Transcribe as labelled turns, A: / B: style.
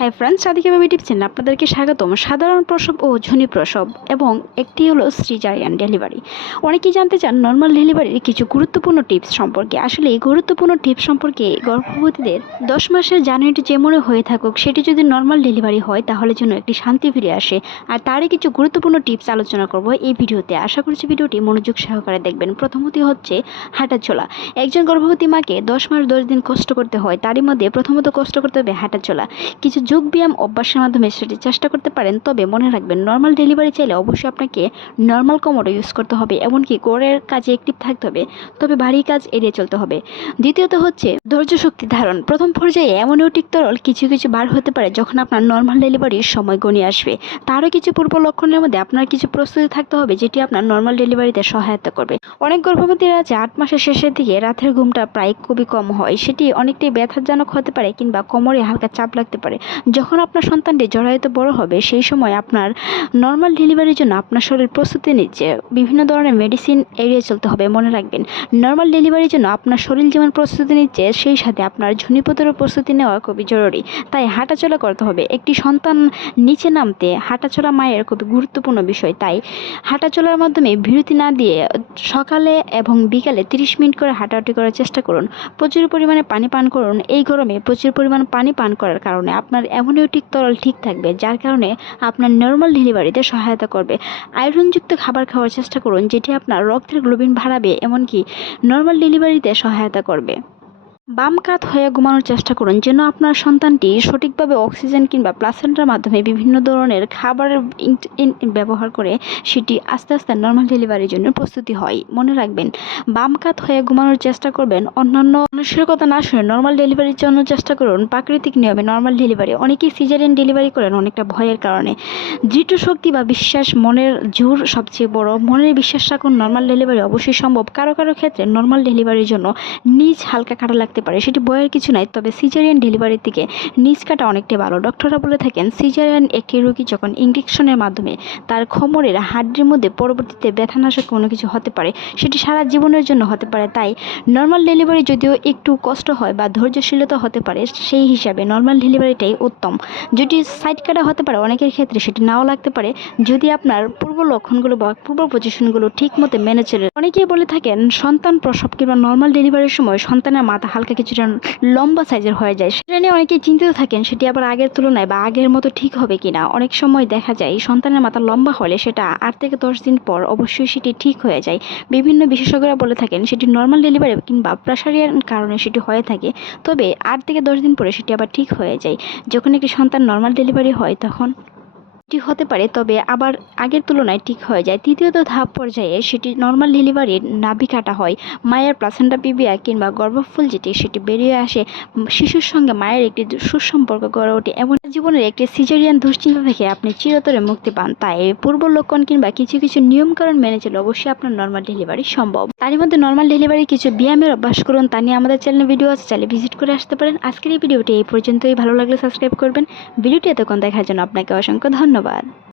A: Hi friends Sadika baby tip channel আপনাদেরকে স্বাগতম। সাধারণ প্রসব ও ঝুনি প্রসব এবং একটি হলো সিজারিয়ান ডেলিভারি অনেকেই জানতে চান নর্মাল ডেলিভারির কিছু গুরুত্বপূর্ণ টিপস সম্পর্কে। আসলে এই গুরুত্বপূর্ণ টিপস সম্পর্কে গর্ভবতীদের দশ মাসের জানুয়ারিটি যেমনই হয়ে থাকুক, সেটি যদি নর্মাল ডেলিভারি হয়, তাহলে যেন একটি শান্তি ফিরে আসে। আর তারই কিছু গুরুত্বপূর্ণ টিপস আলোচনা করব এই ভিডিওতে। আশা করছি ভিডিওটি মনোযোগ সহকারে দেখবেন। প্রথমত হচ্ছে হাঁটা চলা। একজন গর্ভবতী মাকে দশ মাস দশ দিন কষ্ট করতে হয়, তারই মধ্যে প্রথমত কষ্ট করতে হবে হাঁটা চলা। কিছু যোগ ব্যায়াম অভ্যাসের মাধ্যমে সেটি চেষ্টা করতে পারেন, তবে মনে রাখবেন নর্মাল ডেলিভারি চাইলে অবশ্যই আপনাকে নর্মাল কোমরও ইউজ করতে হবে, এমনকি গোড়ের কাজে অ্যাক্টিভ থাকতে হবে, তবে ভারী কাজ এড়িয়ে চলতে হবে। দ্বিতীয়ত হচ্ছে ধৈর্য শক্তি ধারণ। প্রথম পর্যায়ে অ্যামোনিওটিক তরল কিছু কিছু বার হতে পারে যখন আপনার নর্মাল ডেলিভারির সময় গণিয়ে আসবে। তারও কিছু পূর্ব লক্ষণের মধ্যে আপনার কিছু প্রস্তুতি থাকতে হবে, যেটি আপনার নর্মাল ডেলিভারিতে সহায়তা করবে। অনেক গর্ভবতীরা আছে, আট মাসের শেষের দিকে রাতের ঘুমটা প্রায় খুবই কম হয়, সেটি অনেকটাই ব্যথাজনক হতে পারে কিংবা কোমরে হালকা চাপ লাগতে পারে। যখন আপনার সন্তানটি জরায়ুতে বড় হবে, সেই সময় আপনার নর্মাল ডেলিভারির জন্য আপনার শরীর প্রস্তুতি নিচ্ছে। বিভিন্ন ধরনের মেডিসিন এড়িয়ে চলতে হবে, মনে রাখবেন। নর্মাল ডেলিভারির জন্য আপনার শরীর যেমন প্রস্তুতি নিচ্ছে, সেই সাথে আপনার ঝুনিপথেরও প্রস্তুতি নেওয়া খুবই জরুরি। তাই হাঁটাচলা করতে হবে। একটি সন্তান নিচে নামতে হাঁটাচলা মায়ের খুবই গুরুত্বপূর্ণ বিষয়। তাই হাঁটাচলার মাধ্যমে বিরতি না দিয়ে সকালে এবং বিকালে তিরিশ মিনিট করে হাঁটাহাঁটি করার চেষ্টা করুন। প্রচুর পরিমাণে পানি পান করুন। এই গরমে প্রচুর পরিমাণ পানি পান করার কারণে আপনার অ্যামোনিওটিক তরল ঠিক থাকবে, যার কারণে আপনার নর্মাল ডেলিভারিতে সহায়তা করবে। আয়রনযুক্ত খাবার খাওয়ার চেষ্টা করুন, যেটি আপনার রক্তের গ্লোবিন বাড়াবে, এমনকি নর্মাল ডেলিভারিতে সহায়তা করবে। বাম কাত হয়ে ঘুমানোর চেষ্টা করুন, যেন আপনার সন্তানটি সঠিকভাবে অক্সিজেন কিংবা প্লাসেন্টার মাধ্যমে বিভিন্ন ধরনের খাবারের ব্যবহার করে সেটি আস্তে আস্তে নর্মাল ডেলিভারির জন্য প্রস্তুতি হয়। মনে রাখবেন, বাম কাত হয়ে ঘুমানোর চেষ্টা করবেন অন্যান্য মানুষের কথা না শুনে নর্মাল ডেলিভারির জন্য চেষ্টা করুন। প্রাকৃতিক নিয়মে নর্মাল ডেলিভারি অনেকেই সিজারিয়ান ডেলিভারি করেন অনেকটা ভয়ের কারণে। দৃঢ় শক্তি বা বিশ্বাস মনের জোর সবচেয়ে বড়। মনের বিশ্বাস রাখুন নর্মাল ডেলিভারি অবশ্যই সম্ভব। কারও কারও ক্ষেত্রে নর্মাল ডেলিভারির জন্য নিজ হালকা কাটা লাগতে পারে। সেটি বয়ের কিছু নাই, তবে সিজারিয়ান ডেলিভারির থেকে নিজ কাটা অনেকটাই ভালো। ডক্টররা বলে থাকেন সিজারিয়ান একটি রোগী যখন ইঞ্জেকশনের মাধ্যমে তার খমরের হাড্ডির মধ্যে পরবর্তীতে ব্যথানাশক কোনো কিছু হতে পারে, সেটি সারা জীবনের জন্য হতে পারে। তাই নর্মাল ডেলিভারি যদিও একটু কষ্ট হয় বা ধৈর্যশীলতা হতে পারে, সেই হিসাবে নর্মাল ডেলিভারিটাই উত্তম। যদি সাইড কাটা হতে পারে, অনেকের ক্ষেত্রে সেটি নাও লাগতে পারে। যদি আপনার পূর্ব লক্ষণগুলো বা পূর্ব পজিশনগুলো ঠিক মতো মেনে চলে অনেকেই বলে থাকেন, সন্তান প্রসব কিংবা নর্মাল ডেলিভারির সময় সন্তানের মাথা হালকা কিছুটা লম্বা সাইজের হয়ে যায়। সেটা নিয়ে অনেকেই চিন্তিত থাকেন, সেটি আবার আগের তুলনায় বা আগের মতো ঠিক হবে কিনা। অনেক সময় দেখা যায়, সন্তানের মাথা লম্বা হলে সেটা আট থেকে দশ দিন পর অবশ্যই সেটি ঠিক হয়ে যায়। বিভিন্ন বিশেষজ্ঞরা বলে থাকেন, সেটি নর্মাল ডেলিভারি কিংবা প্রেশারিয়ার কারণে সেটি হয়ে থাকে। তবে আট থেকে দশ দিন পরে সেটি আবার ঠিক হয়ে যায়। যখন একটি সন্তান নর্মাল ডেলিভারি হয়, তখন ঠিক হতে পারে, তবে আবার আগের তুলনায় ঠিক হয়ে যায়। তৃতীয়ত ধাপ পর্যায়ে সেটি নর্মাল ডেলিভারির নাভি কাটা হয়। মায়ের প্লাসেন্টা পিবিয়া কিংবা গর্ভফুল যেটি, সেটি বেরিয়ে আসে শিশুর সঙ্গে মায়ের একটি সুসম্পর্ক গড়ে ওঠে। এমন জীবনের একটি সিজারিয়ান দুশ্চিন্তা থেকে আপনি চিরতরে মুক্তি পান। তাই পূর্ব লক্ষণ কিংবা কিছু কিছু নিয়মকানুন মেনে চলে অবশ্যই আপনার নর্মাল ডেলিভারি সম্ভব। তারই মধ্যে নর্মাল ডেলিভারি কিছু ব্যায়ামের অভ্যাস করুন। তা নিয়ে আমাদের চ্যানেলে ভিডিও আছে, চাইলে ভিজিট করে আসতে পারেন। আজকের এই ভিডিওটি এই পর্যন্তই। ভালো লাগলে সাবস্ক্রাইব করবেন। ভিডিওটি এতক্ষণ দেখার জন্য আপনাকে অসংখ্য ধন্যবাদ।